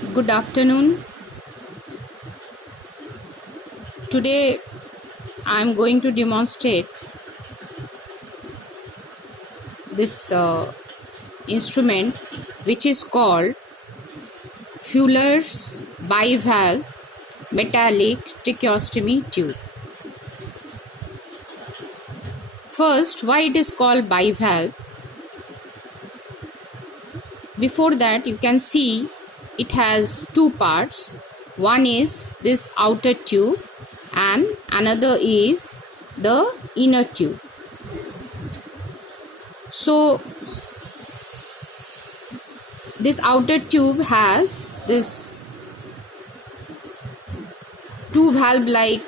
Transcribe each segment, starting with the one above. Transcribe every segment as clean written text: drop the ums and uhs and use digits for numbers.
Good afternoon. Today I am going to demonstrate this instrument which is called Fuller's bivalve metallic tracheostomy tube. First, why it is called bivalve? Before that, you can see it has two parts. One is this outer tube and another is the inner tube. So this outer tube has this two valve like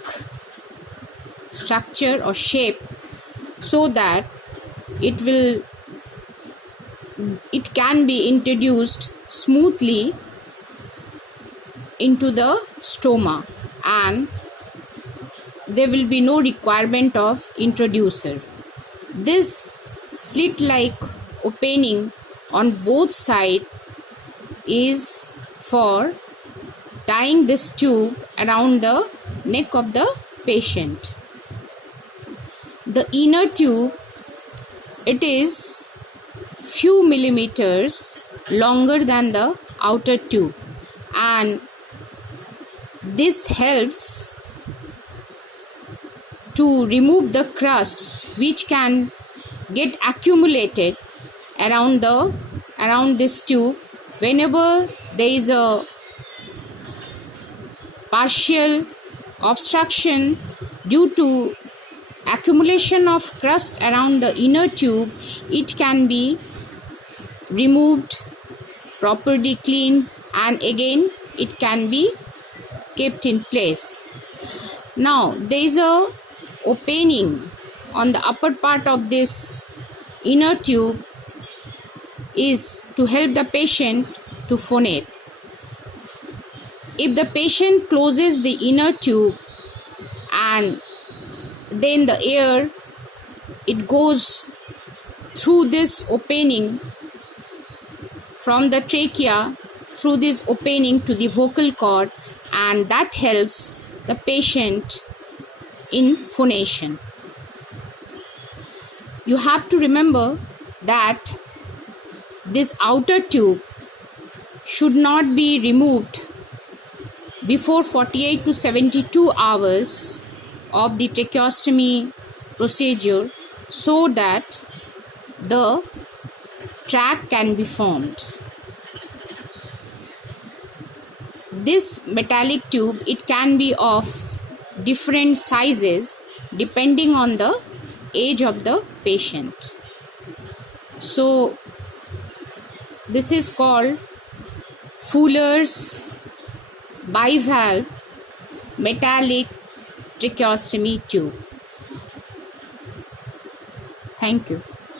structure or shape so that it can be introduced smoothly into the stoma and there will be no requirement of introducer. This slit like opening on both sides is for tying this tube around the neck of the patient. The inner tube, it is few millimeters longer than the outer tube, and this helps to remove the crusts which can get accumulated around this tube whenever there is a partial obstruction due to accumulation of crust around the inner tube. It can be removed, properly cleaned, and again it can be kept in place. Now there is a opening on the upper part of this inner tube is to help the patient to phonate. If the patient closes the inner tube and then the air, it goes through this opening from the trachea through this opening to the vocal cord, and that helps the patient in phonation. You have to remember that this outer tube should not be removed before 48 to 72 hours of the tracheostomy procedure so that the tract can be formed. This metallic tube, it can be of different sizes depending on the age of the patient. So this is called Fuller's bivalve metallic tracheostomy tube. Thank you.